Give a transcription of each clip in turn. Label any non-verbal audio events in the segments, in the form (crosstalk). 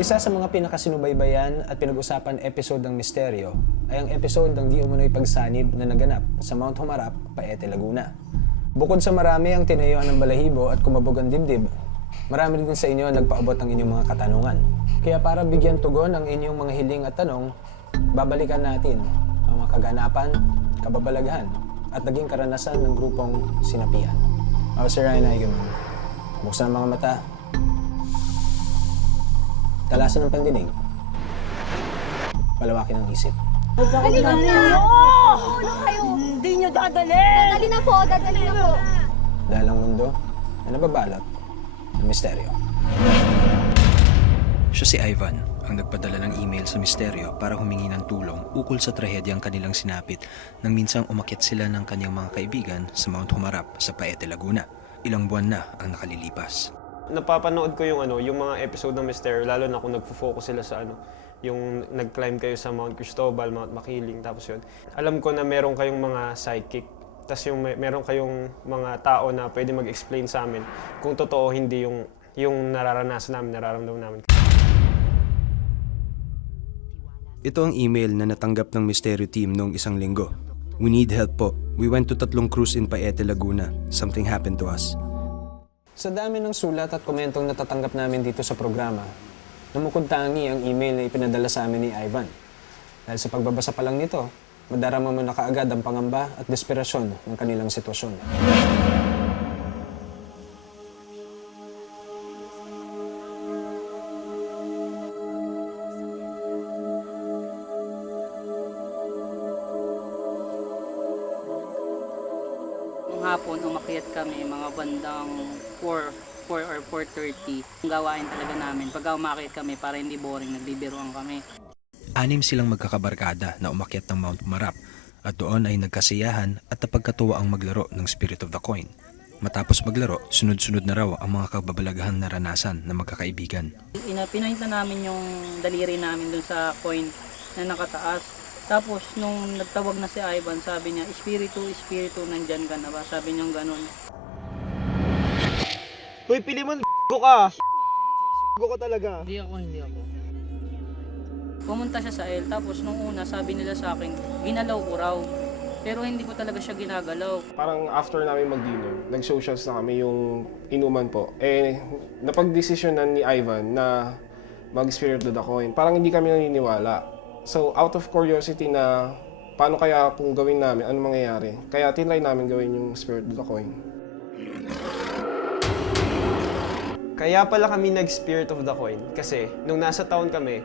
Isa sa mga pinakasinubaybayan at pinag-usapan episode ng Misteryo ay ang episode ng di umano'y pagsanib na naganap sa Mount Humarap, Paete, Laguna. Bukod sa marami ang tinayuan ng balahibo at kumabog ang dibdib, marami rin sa inyo ang nagpaabot ng inyong mga katanungan. Kaya para bigyan tugon ang inyong mga hiling at tanong, babalikan natin ang mga kaganapan, kababalaghan, at naging karanasan ng grupong sinapian. Ako si Ryan Eigenman. Buksan ang mga mata, Talasan ng pandinig. Palawakin ang isip. Dali na na! Kayo! Hindi nyo dadali! Dadali na po! Dadali na po! Dahil ang mundo ay nababalot ng misteryo. Siya si Ivan, ang nagpadala ng email sa misteryo para humingi ng tulong ukol sa trahedyang kanilang sinapit nang minsang umakyat sila ng kanyang mga kaibigan sa Mount Humarap sa Paete, Laguna. Ilang buwan na ang nakalilipas. Napapanood ko yung ano, yung mga episode ng Mysterio, lalo na kung nagfo-focus sila sa ano, yung nag-climb kayo sa Mount Cristobal, Mount Makiling, tapos yun. Alam ko na meron kayong mga sidekick, tapos yung may- meron kayong mga tao na pwede mag-explain sa amin kung totoo hindi yung yung nararanasan namin, nararamdaman namin. Ito ang email na natanggap ng Misteryo Team noong isang linggo. We need help po. We went to tatlong cruise in Paete, Laguna. Something happened to us. Sa dami ng sulat at komentong natatanggap namin dito sa programa, namukod ang email na ipinadala sa amin ni Ivan. Dahil sa pagbabasa pa lang nito, madarama mo na kaagad ang pangamba at desperasyon ng kanilang sitwasyon. Nung hapon, umakyat kami mga bandang 4, 4 or 4.30. Ang gawain talaga namin. Pag umakyat kami, para hindi boring, nagbibiruan kami. Anim silang magkakabarkada na umakyat ng Mount Marap at doon ay nagkasiyahan at napagkatuwa ang maglaro ng Spirit of the Coin. Matapos maglaro, sunod-sunod na raw ang mga kababalaghan naranasan ng magkakaibigan. Ina, pinoint na namin yung daliri namin dun sa coin na nakataas. Tapos, nung nagtawag na si Ivan, sabi niya, Espiritu, Espiritu, nandyan ka na ba? Sabi niya ganun. Hoy, Pilimon, go (laughs) ka! Go ka talaga. Hindi ako, hindi ako. Pumunta siya sa L, tapos nung una, sabi nila sa akin, ginalaw ko raw. Pero hindi ko talaga siya ginagalaw. Parang after namin mag-dinner, nag-socials na kami yung inuman po. Eh, napag-desisyonan ni Ivan na mag-spirit the coin. Parang hindi kami naniniwala. So, out of curiosity na paano kaya kung gawin namin, ano mangyayari? Kaya tinry namin gawin yung spirit the coin. Kaya pala kami nag-Spirit of the Coin. Kasi, nung nasa town kami,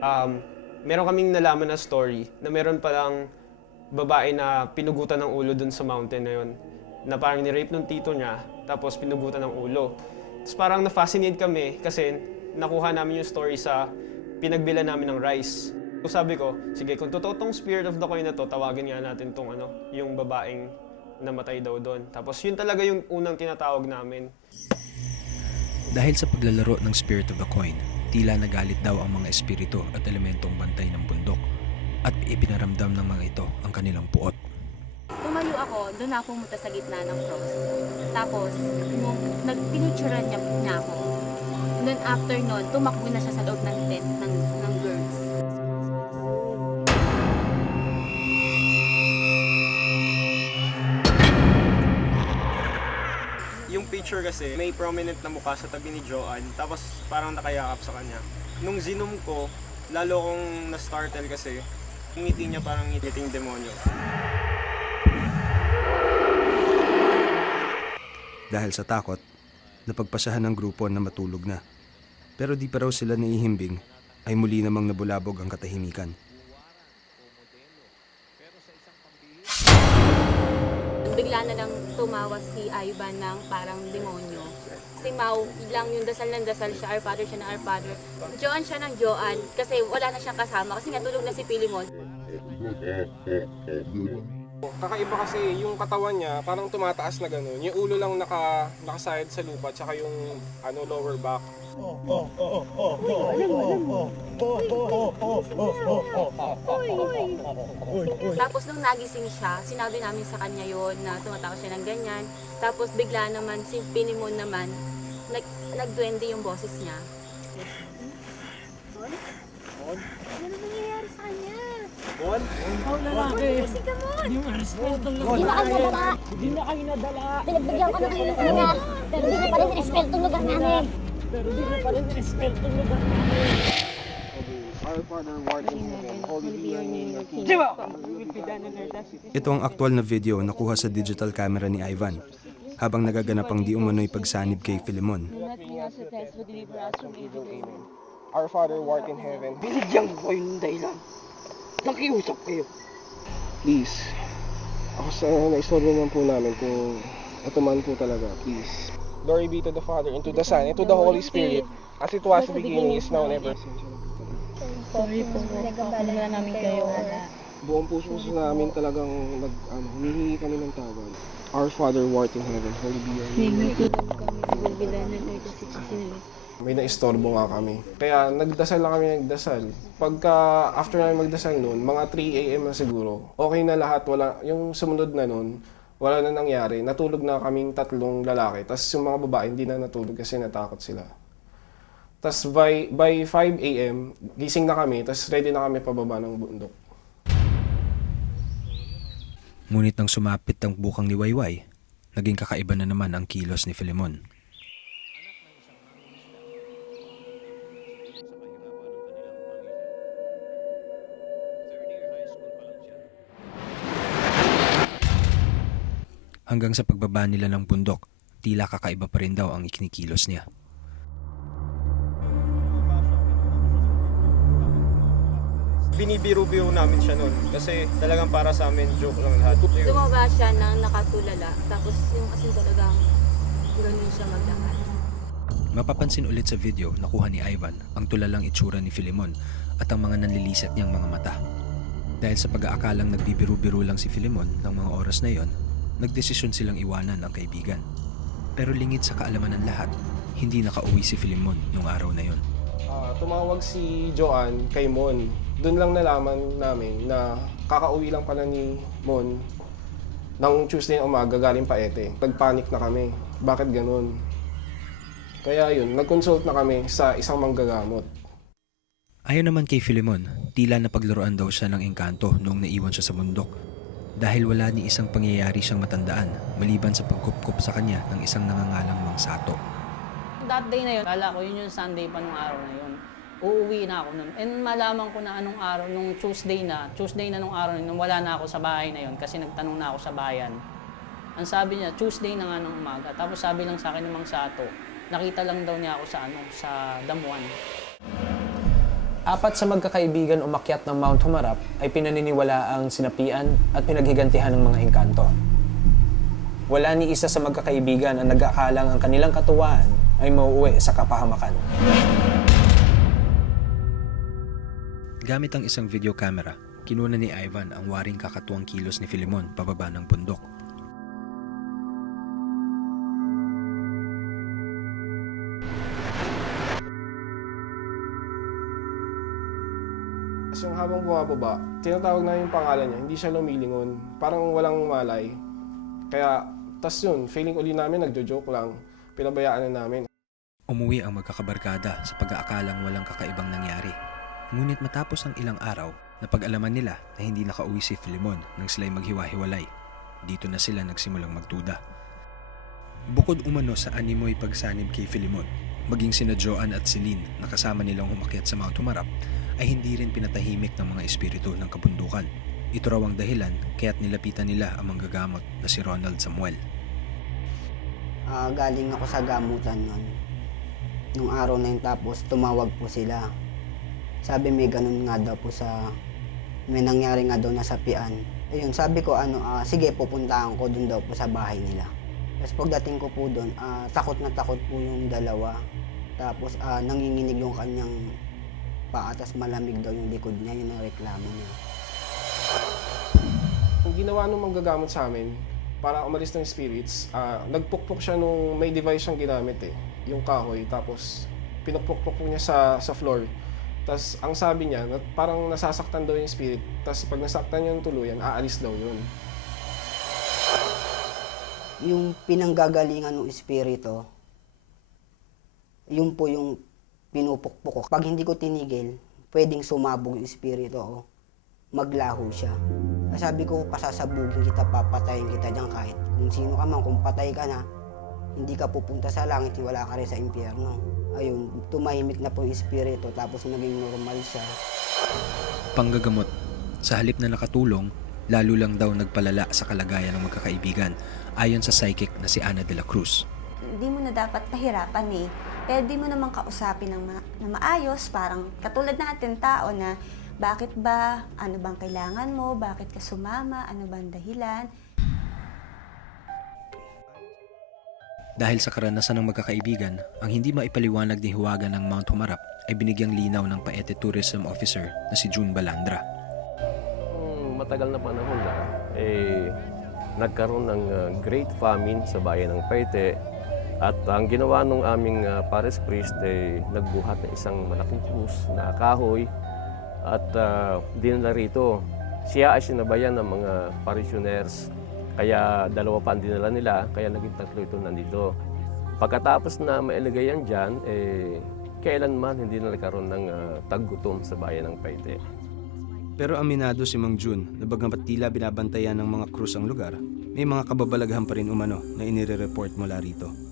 um, meron kaming nalaman na story na meron palang babae na pinugutan ng ulo dun sa mountain na yun. Na parang ni-rape ng tito niya, tapos pinugutan ng ulo. Tapos parang na-fascinate kami kasi nakuha namin yung story sa pinagbila namin ng rice. So sabi ko, sige, kung totoo tong Spirit of the Coin na to, tawagin nga natin tong ano, yung babaeng namatay daw doon. Tapos yun talaga yung unang tinatawag namin. Dahil sa paglalaro ng Spirit of the Coin, tila nagalit daw ang mga espiritu at elementong bantay ng bundok at ipinaramdam ng mga ito ang kanilang puot. Tumayo ako, doon ako pumunta sa gitna ng cross. Tapos, nung nagpinicturean niya, niya ako, then after nun, tumakbo na siya sa loob ng tent picture kasi, may prominent na mukha sa tabi ni Joanne, tapos parang nakayakap sa kanya. Nung zinom ko, lalo kong na-startle kasi, yung ngiti niya parang ngiting demonyo. Dahil sa takot, napagpasahan ng grupo na matulog na. Pero di pa raw sila naihimbing, ay muli namang nabulabog ang katahimikan. Bigla na lang tumawa si Ivan ng parang demonyo. Si Mau, lang yung dasal ng dasal siya, Our Father siya ng Our Father. Joan siya ng Joan kasi wala na siyang kasama kasi nga tulog na si Pilimon. Kakaiba kasi yung katawan niya, parang tumataas na gano'n. Yung ulo lang naka, nakasayad sa lupa, tsaka yung ano, lower back. Tapos nung nagising siya, sinabi namin sa kanya yon na tumatawa siya ng ganyan. Tapos bigla naman, si Pilimon naman, nag, nagduwende yung boses niya. Ano nangyayari sa kanya? lalaki. Hindi na kayo nadala. Hindi na kayo nadala. Pinagbigyan ko na kayo ng kanya. Pero hindi na pa rin respeto ng lugar namin. Our Father, who art in heaven, holy be your name. Your kingdom Ito ang aktual na video na kuha sa digital camera ni Ivan habang nagaganap ang di umano'y pagsanib kay Filemon. Our Father, who art in heaven, Binigyan ko kayo ng dahilan. Nakiusap kayo. please. Ako sa naistorbo naman po namin kung ito man po talaga, please. Glory be to the Father, and to the Son, and to the Holy Spirit, as it was in the beginning, is now, and ever. Sorry po. Nagkabala namin kayo. Buong puso sa namin talagang nag, ano, humihingi kami ng tawad. Our Father, who art in heaven, holy be your name. May naistorbo nga kami. Kaya nagdasal lang kami nagdasal. Pagka after namin magdasal noon, mga 3 a.m. na siguro, okay na lahat. Wala, yung sumunod na noon, wala na nangyari. Natulog na kaming tatlong lalaki. Tapos yung mga babae hindi na natulog kasi natakot sila. Tapos by, by 5 a.m., gising na kami. Tapos ready na kami pababa ng bundok. Ngunit nang sumapit ang bukang ni Wayway, naging kakaiba na naman ang kilos ni Filemon. Hanggang sa pagbaba nila ng bundok, tila kakaiba pa rin daw ang ikinikilos niya. Binibiro-biro namin siya noon kasi talagang para sa amin joke lang lahat. Tumaba siya ng nakatulala. Tapos yung asin talagang ganun siya maglakad. Mapapansin ulit sa video na kuha ni Ivan ang tulalang itsura ni Filemon at ang mga nanliliset niyang mga mata. Dahil sa pag-aakalang nagbibiru-biro lang si Filemon ng mga oras na yon, nagdesisyon silang iwanan ang kaibigan. Pero lingid sa kaalaman ng lahat, hindi nakauwi si Filemon nung araw na yon. Ah, tumawag si Joanne kay Mon. Doon lang nalaman namin na kakauwi lang pala ni Mon ng Tuesday na umaga galing Paete. Nagpanic na kami. Bakit ganun? Kaya yun, nag-consult na kami sa isang manggagamot. Ayon naman kay Filemon, tila napaglaruan daw siya ng engkanto noong naiwan siya sa bundok. Dahil wala ni isang pangyayari siyang matandaan maliban sa pagkupkup sa kanya ng isang nangangalang Mang Sato. That day na yun, kala ko yun yung Sunday pa nung araw na yun. Uuwi na ako nun. And malaman ko na anong araw, nung Tuesday na, Tuesday na nung araw na yun, wala na ako sa bahay na yun kasi nagtanong na ako sa bayan. Ang sabi niya, Tuesday na nga ng umaga. Tapos sabi lang sa akin ng Mang Sato, nakita lang daw niya ako sa ano, sa Damuan. Apat sa magkakaibigan umakyat ng Mount Humarap ay pinaniniwala ang sinapian at pinaghigantihan ng mga engkanto. Wala ni isa sa magkakaibigan ang nag-aakalang ang kanilang katuwaan ay mauuwi sa kapahamakan. Gamit ang isang video camera, kinuna ni Ivan ang waring kakatuwang kilos ni Filemon pababa ng bundok. Habang bumababa, tinatawag namin yung pangalan niya, hindi siya lumilingon. Parang walang malay. Kaya, tas yun, feeling uli namin, nagjo-joke lang. Pinabayaan na namin. Umuwi ang magkakabarkada sa pag-aakalang walang kakaibang nangyari. Ngunit matapos ang ilang araw, napag-alaman nila na hindi nakauwi si Filemon nang sila'y maghiwa-hiwalay. Dito na sila nagsimulang magduda. Bukod umano sa animoy pagsanib kay Filemon, maging sina Joan at Celine na kasama nilang umakyat sa Mount Humarap ay hindi rin pinatahimik ng mga espiritu ng kabundukan. Ito raw ang dahilan kaya't nilapitan nila ang manggagamot na si Ronald Samuel. Ah, galing ako sa gamutan nun. Nung araw na yun tapos tumawag po sila. Sabi may ganun nga daw po sa may nangyari nga daw na sapian. Ayun, sabi ko ano, ah, sige pupuntahan ko dun daw po sa bahay nila. Tapos pagdating ko po doon, ah, takot na takot po yung dalawa. Tapos ah, nanginginig yung kanyang paa, tapos malamig daw yung likod niya, yun ang reklamo niya. Ang ginawa nung manggagamot sa amin, para umalis ng spirits, ah, nagpukpok siya nung may device siyang ginamit eh, yung kahoy. Tapos pinukpok niya sa, sa floor. Tapos ang sabi niya, na, parang nasasaktan daw yung spirit. Tapos pag nasaktan yung tuluyan, aalis daw yun. yung pinanggagalingan ng espiritu, yun po yung pinupukpok ko. Pag hindi ko tinigil, pwedeng sumabog yung espiritu o maglaho siya. Sabi ko, pasasabugin kita, papatayin kita dyan kahit kung sino ka man, kung patay ka na, hindi ka pupunta sa langit, wala ka rin sa impyerno. Ayun, tumahimik na po yung espiritu, tapos naging normal siya. Panggagamot. Sa halip na nakatulong, lalo lang daw nagpalala sa kalagayan ng magkakaibigan ayon sa psychic na si Ana de la Cruz. hindi mo na dapat pahirapan eh. Pwede mo namang kausapin ng ma- na maayos, parang katulad natin tao na bakit ba, ano bang kailangan mo, bakit ka sumama, ano bang dahilan. Dahil sa karanasan ng magkakaibigan, ang hindi maipaliwanag ni Hiwaga ng Mount Humarap ay binigyang linaw ng Paete Tourism Officer na si June Balandra. Nung matagal na panahon na, eh, nagkaroon ng uh, great famine sa bayan ng Paite. At ang ginawa ng aming uh, pares priest, eh, nagbuhat ng isang malaking krus na kahoy at uh, dinala rito. Siya ay sinabayan ng mga parishioners. Kaya dalawa pa ang dinala nila, kaya naging tatlo ito nandito. Pagkatapos na mailagay yan dyan, eh, kailanman hindi na nagkaroon ng uh, taggutom sa bayan ng Paite. Pero aminado si Mang June na bagamat tila binabantayan ng mga krus ang lugar, may mga kababalaghan pa rin umano na inire-report mula rito.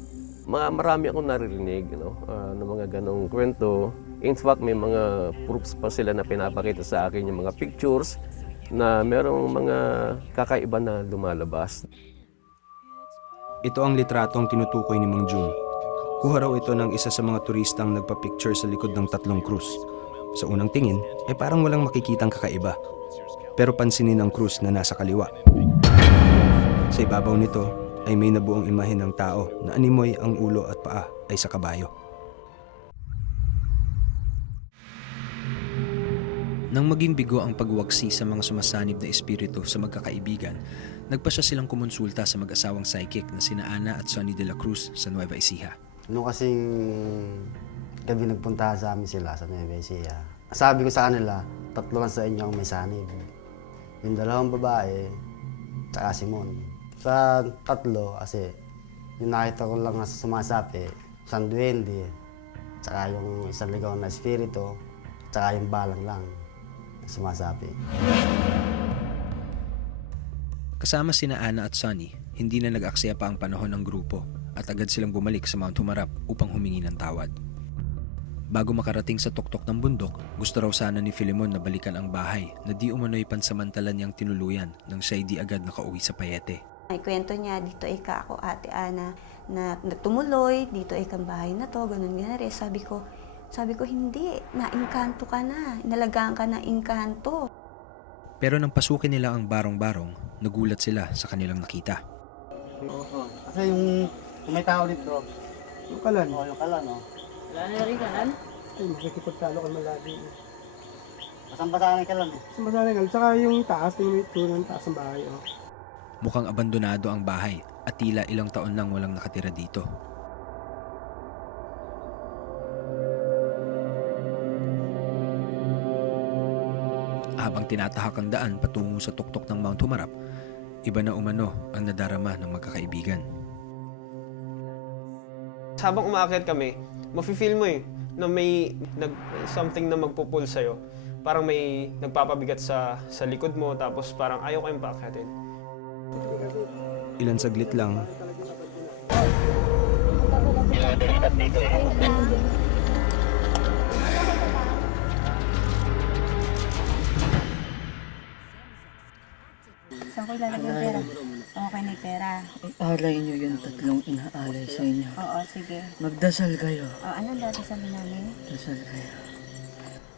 Marami akong naririnig no, ah, ng mga ganong kwento. In fact, may mga proofs pa sila na pinapakita sa akin yung mga pictures na merong mga kakaiba na lumalabas. Ito ang litratong tinutukoy ni Mang June. Kuha raw ito ng isa sa mga turistang nagpa-picture sa likod ng tatlong krus. Sa unang tingin ay parang walang makikitang kakaiba. Pero pansinin ang krus na nasa kaliwa. Sa ibabaw nito ay may nabuong imahe ng tao na animoy ang ulo at paa ay sa kabayo. Nang maging bigo ang pagwagsi sa mga sumasanib na espiritu sa magkakaibigan, nagpa siya silang kumonsulta sa mag-asawang psychic na sina Ana at Sonny de la Cruz sa Nueva Ecija. Nung kasing gabi nagpunta sa amin sila sa Nueva Ecija, sabi ko sa kanila, tatlo lang sa inyo ang may sanib. Yung dalawang babae, tsaka si Mon. Sa tatlo, kasi yung nakita ko lang na sumasapi, isang duwende, tsaka yung isang ligaw na espiritu, tsaka yung balang lang sumasapi. Kasama sina Ana at Sonny, hindi na nag-aksaya pa ang panahon ng grupo at agad silang bumalik sa Mount Humarap upang humingi ng tawad. Bago makarating sa tuktok ng bundok, gusto raw sana ni Filemon na balikan ang bahay na di umano'y pansamantalan niyang tinuluyan nang siya'y di agad nakauwi sa Payete. Ay kwento niya, dito ay ka ako, ate Ana, na, na tumuloy, dito ay kang bahay na to, ganun ganun rin. Sabi ko, sabi ko, hindi, naingkanto ka na, inalagaan ka na ingkanto. Pero nang pasukin nila ang barong-barong, nagulat sila sa kanilang nakita. Kasi yung, yung may tao dito, Yung kalan. oh, yung kalan, oh. Wala na rin kanan? Ay, makikipagtalo ka malagi. Basang-basa na yung kalan, eh. Sa masalangal. Tsaka yung taas, yung may tunan taas ng bahay. Oh. Mukhang abandonado ang bahay at tila ilang taon nang walang nakatira dito. Habang tinatahak ang daan patungo sa tuktok ng Mount Humarap, iba na umano ang nadarama ng magkakaibigan. Habang umaakit kami, mafe-feel mo eh na may nag, something na magpupul sa'yo. Parang may nagpapabigat sa, sa likod mo tapos parang ayaw kayong paakyatin. Ilan saglit lang, Saan ko ilalagay yung pera? Okay na yung pera. Alay niyo yung tatlong inaalay sa inyo. Oo, sige. Magdasal kayo. O, anong dati sabi namin? Dasal kayo.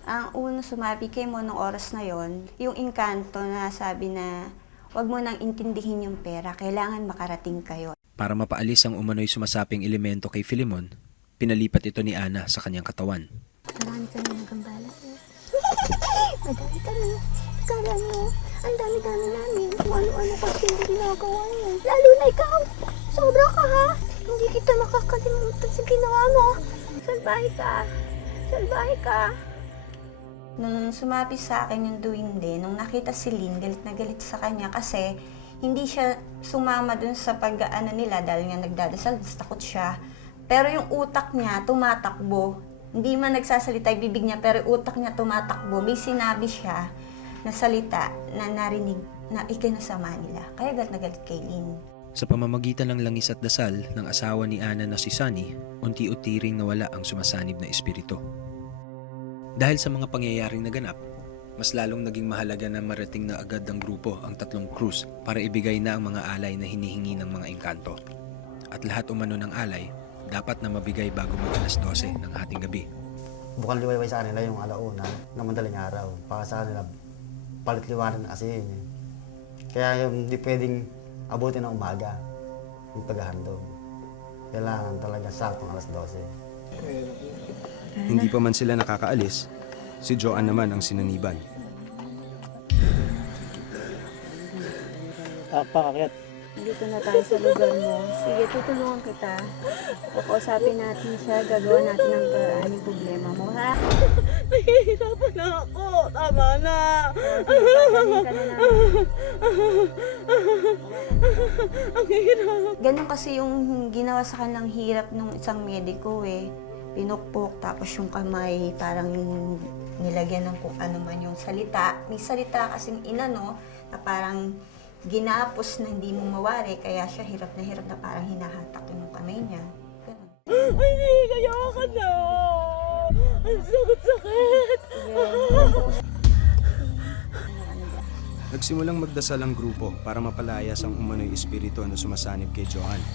Ang unang sumabi kay mo nung oras na yon, yung inkanto na sabi na wag mo nang intindihin yung pera, kailangan makarating kayo. para mapaalis ang umano'y sumasaping elemento kay Filimon, pinalipat ito ni Ana sa kanyang katawan. Marami kami nagambala. (laughs) Madami kami. Kala nyo, ang dami-dami namin. Kung ano-ano kasi hindi ginagawa niyo. Lalo na ikaw. Sobra ka ha. Hindi kita makakalimutan sa ginawa mo. Salbahe ka. Salbahe ka. Nung sumabi sa akin yung duwinde, nung nakita si Lynn, galit na galit sa kanya kasi hindi siya sumama dun sa pag-ano nila dahil nga nagdadasal, takot siya. Pero yung utak niya tumatakbo Hindi man nagsasalita yung bibig niya, pero utak niya tumatakbo. May sinabi siya na salita na narinig na ikinasama nila. Kaya galit na galit kay Lynn. Sa pamamagitan ng langis at dasal ng asawa ni Ana na si Sunny, unti-unti ring nawala ang sumasanib na espiritu. Dahil sa mga pangyayaring naganap, mas lalong naging mahalaga na marating na agad ng grupo ang tatlong cruise para ibigay na ang mga alay na hinihingi ng mga engkanto. At lahat umano ng alay, dapat na mabigay bago mag alas 12 ng ating gabi. Bukang liwayway sa kanila yung alauna na madaling araw. Para sa kanila, palit liwanag na kasi yun. eh. Kaya yung hindi pwedeng abutin ng umaga yung paghahandog. Kailangan talaga saktong alas 12. Hindi pa man sila nakakaalis, si Joanne naman ang sinaniban. Pakakit. Dito na tayo sa lugar mo. Sige, tutulungan kita. Kakausapin natin siya, gagawa natin ang paraan yung problema mo, ha? (laughs) Nahihirapan na ako. Tama na. Dadalhin ka na namin. Ang hirap. Ganon kasi yung ginawa sa kanilang hirap ng isang mediko eh. Pinukpok, tapos yung kamay, parang nilagyan ng kung ano man yung salita. May salita kasing inano na parang ginapos na hindi mo mawari, kaya siya hirap na hirap na parang hinahatak yung kamay niya. Ay, hindi. Kaya ka na. Ang sakit-sakit. Nagsimulang magdasal ang grupo para mapalayas ang umano'y espiritu na sumasanib kay Joanne.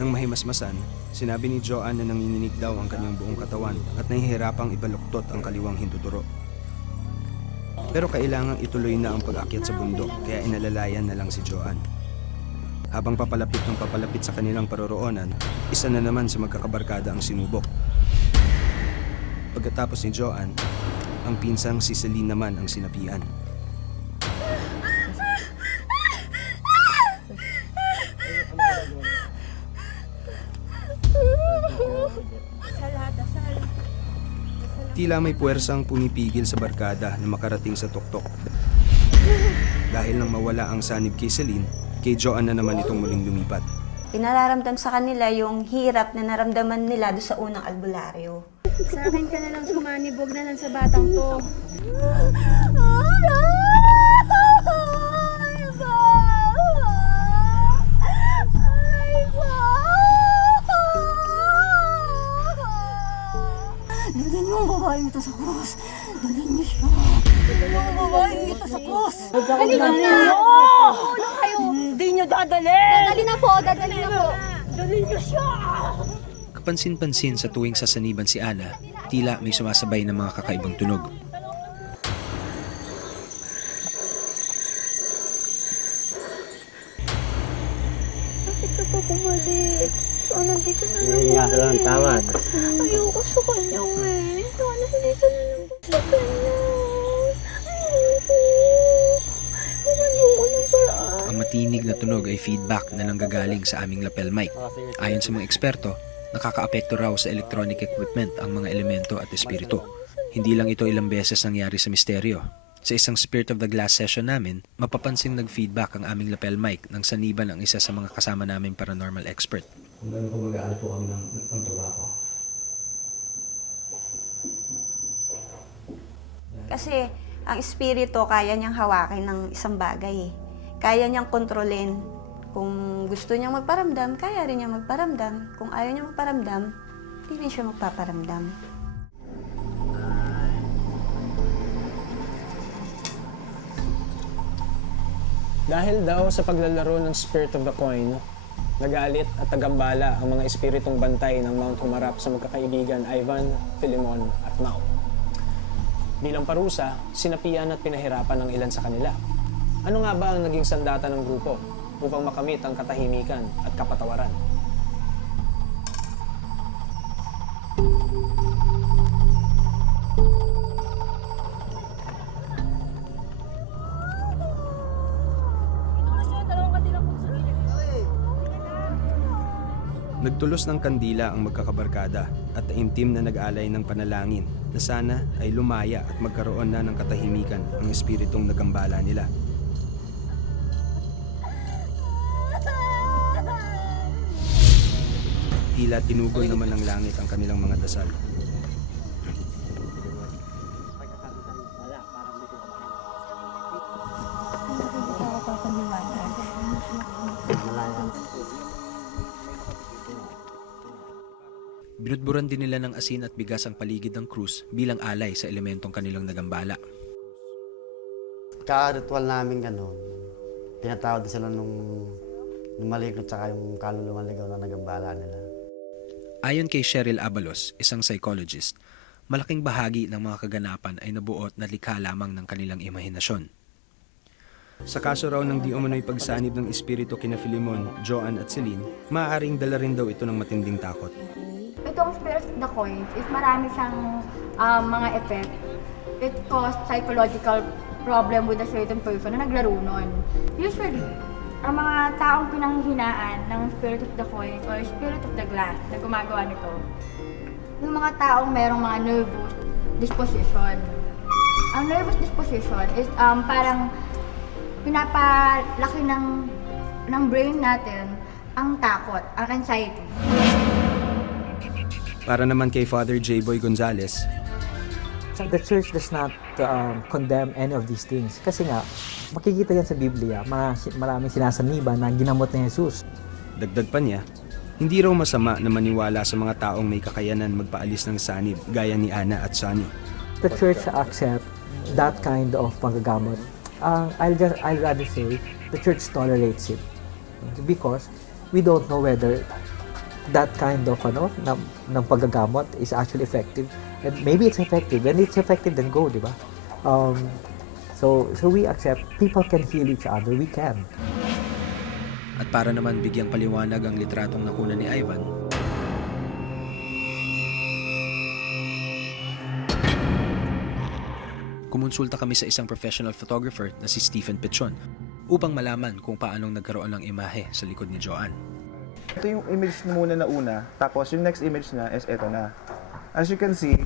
Nang mahimasmasan, sinabi ni Joanne na nanginginig daw ang kanyang buong katawan at nahihirapang ibaluktot ang kaliwang hinduturo. Pero kailangang ituloy na ang pag-akyat sa bundok kaya inalalayan na lang si Joanne. Habang papalapit ng papalapit sa kanilang paroroonan, isa na naman sa magkakabarkada ang sinubok. Pagkatapos ni Joanne, ang pinsang si Celine naman ang sinapian. Tila may puwersang pumipigil sa barkada na makarating sa tuktok. Dahil nang mawala ang sanib kay Celine, kay Joanne na naman itong muling lumipat. Pinararamdam sa kanila yung hirap na naramdaman nila doon sa unang albularyo. Sa akin ka na lang sumanibog na lang sa batang to. Babaeng ito sa krus. Dalhin niyo siya. Dalhin mo ang babaeng ito sa krus. Dalhin niyo! Tulong kayo! Hindi niyo dadalhin! Dadali na po, dadali na po. Dalhin niyo siya! Kapansin-pansin sa tuwing sasaniban si Ana, tila may sumasabay ng mga kakaibang tunog. Bakit ka pa bumalik? Hindi ka sila ng tawad. Ayoko sa kanya eh. Sana hindi ka na lang sa kanya. Ayoko. Mo ko ng paraan. Ang matinig na tunog ay feedback na nanggagaling sa aming lapel mic. Ayon sa mga eksperto, nakakaapekto raw sa electronic equipment ang mga elemento at espiritu. Hindi lang ito ilang beses nangyari sa misteryo. Sa isang Spirit of the Glass session namin, mapapansin nag-feedback ang aming lapel mic nang saniban ang isa sa mga kasama naming paranormal expert. Kung gano'n po mag-aano po kami ng, ng tobacco. Kasi ang espiritu kaya niyang hawakin ng isang bagay eh. Kaya niyang kontrolin. Kung gusto niyang magparamdam, kaya rin niya magparamdam. Kung ayaw niya magparamdam, hindi rin siya magpaparamdam. Dahil daw sa paglalaro ng Spirit of the Coin, nagalit at tagambala ang mga espiritong bantay ng Mount Humarap sa magkakaibigan Ivan, Philemon at Mau. Bilang parusa, sinapian at pinahirapan ng ilan sa kanila. Ano nga ba ang naging sandata ng grupo upang makamit ang katahimikan at kapatawaran? Nagtulos ng kandila ang magkakabarkada at taimtim na nag-alay ng panalangin na sana ay lumaya at magkaroon na ng katahimikan ang espiritong nagambala nila. tila tinugol naman ng langit ang kanilang mga dasal. Binutburan din nila ng asin at bigas ang paligid ng krus bilang alay sa elementong kanilang nagambala. Ka-ritual namin ganun. Tinatawag sila nung, nung malikot tsaka yung kaluluwang ligaw na nagambala nila. Ayon kay Cheryl Abalos, isang psychologist, malaking bahagi ng mga kaganapan ay nabuot na likha lamang ng kanilang imahinasyon. Sa kaso raw ng di umano'y pagsanib ng espiritu kina Filimon, Joan at Celine, maaaring dala rin daw ito ng matinding takot. Itong Spirit of the Coins is marami siyang um, mga effect. It caused psychological problem with a certain person na naglaro nun. Usually, ang mga taong pinanghihinaan ng Spirit of the Coins or Spirit of the Glass na gumagawa nito, yung mga taong merong mga nervous disposition. Ang nervous disposition is um, parang pinapalaki ng, ng brain natin ang takot, ang anxiety. Para naman kay Father J. Boy Gonzales, The church does not um, condemn any of these things. Kasi nga, makikita yan sa Biblia, maraming sinasaniba na ginamot ni Jesus. dagdag pa niya, hindi raw masama na maniwala sa mga taong may kakayanan magpaalis ng sanib gaya ni Ana at Sunny. The church accept that kind of panggagamot. Uh, I'll just, I'll rather say, the church tolerates it. Because we don't know whether that kind of ano, ng, ng paggagamot is actually effective. And maybe it's effective. When it's effective, then go, di ba? Um, so, so we accept people can heal each other. We can. At para naman bigyang paliwanag ang litratong nakuna ni Ivan, kumonsulta kami sa isang professional photographer na si Stephen Pichon upang malaman kung paanong nagkaroon ng imahe sa likod ni Joanne. Ito yung image na muna na una, tapos yung next image na is ito na. As you can see,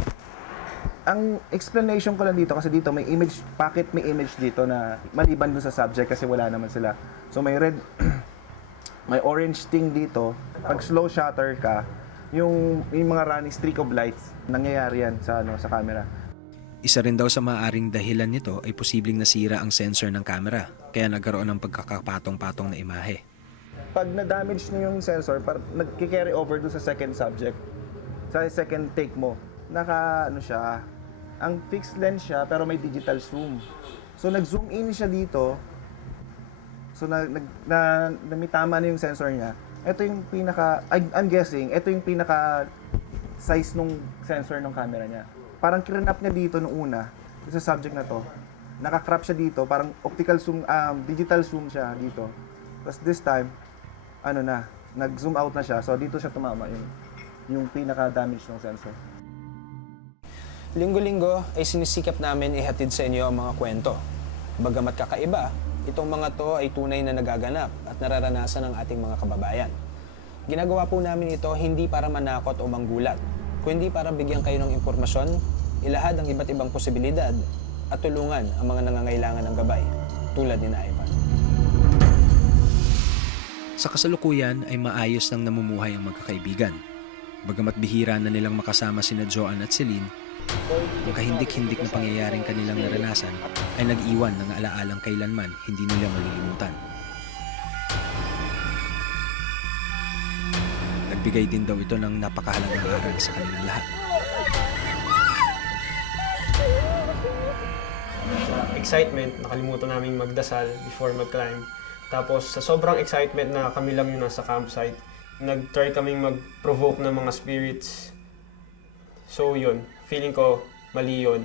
ang explanation ko lang dito kasi dito may image, bakit may image dito na maliban dun sa subject kasi wala naman sila. So may red, (clears throat) may orange thing dito. Pag slow shutter ka, yung, yung mga running streak of lights, nangyayari yan sa, ano, sa camera. Isa rin daw sa maaaring dahilan nito ay posibleng nasira ang sensor ng camera, kaya nagkaroon ng pagkakapatong-patong na imahe. Pag na-damage na yung sensor, par, nag-carry over dun sa second subject. Sa second take mo, naka, ano siya, ang fixed lens siya, pero may digital zoom. So, nag-zoom in siya dito. So, na, nag, na, na may tama na yung sensor niya. Ito yung pinaka, I, I'm guessing, ito yung pinaka size nung sensor ng camera niya. Parang kiranap niya dito nung una, sa subject na to. Nakakrap siya dito, parang optical zoom, um, digital zoom siya dito. Tapos this time, ano na, nag-zoom out na siya. So dito siya tumama yung, yung pinaka-damage ng sensor. Linggo-linggo ay sinisikap namin ihatid sa inyo ang mga kwento. Bagamat kakaiba, itong mga to ay tunay na nagaganap at nararanasan ng ating mga kababayan. Ginagawa po namin ito hindi para manakot o manggulat, kundi para bigyan kayo ng impormasyon, ilahad ang iba't ibang posibilidad at tulungan ang mga nangangailangan ng gabay, tulad ni na Ivan. Sa kasalukuyan ay maayos nang namumuhay ang magkakaibigan. Bagamat bihira na nilang makasama sina Joan at Celine, ang kahindik-hindik na pangyayaring kanilang naranasan ay nag-iwan ng alaalang kailanman hindi nila malilimutan. Nagbigay din daw ito ng napakahalagang aral sa kanilang lahat. Sa excitement, nakalimutan namin magdasal before mag-climb. Tapos sa sobrang excitement na kami lang yung nasa campsite, nag-try kaming mag-provoke ng mga spirits. So yun, feeling ko mali yun.